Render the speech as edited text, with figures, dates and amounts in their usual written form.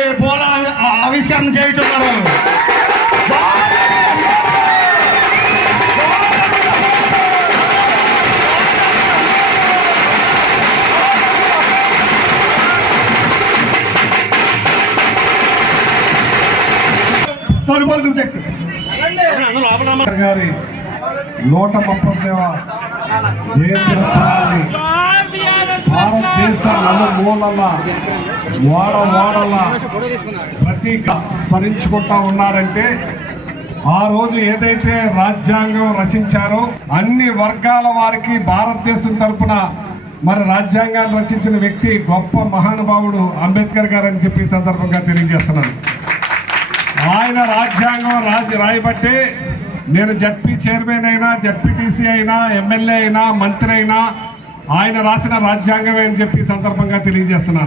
పోల ఆవిష్కరణ చేస్తున్నారు. గారి 130వ జయంతి భారతదేశ నలుమూలల వాడల ప్రతీక స్మరించుకుంటా ఉన్నారంటే ఆ రోజు ఏదైతే రాజ్యాంగం రచించారో అన్ని వర్గాల వారికి భారతదేశం తరఫున మరి రాజ్యాంగాన్ని రచించిన వ్యక్తి గొప్ప మహానుభావుడు అంబేద్కర్ గారు అని చెప్పి సందర్భంగా తెలియజేస్తున్నాను. ఆయన రాజ్యాంగం రాయబట్టే నేను జడ్పీ చైర్మన్ అయినా, జడ్పీటీసీ అయినా, ఎమ్మెల్యే అయినా, మంత్రి అయినా ఆయన రాసిన రాజ్యాంగమే అని చెప్పి సందర్భంగా తెలియజేస్తున్నాను.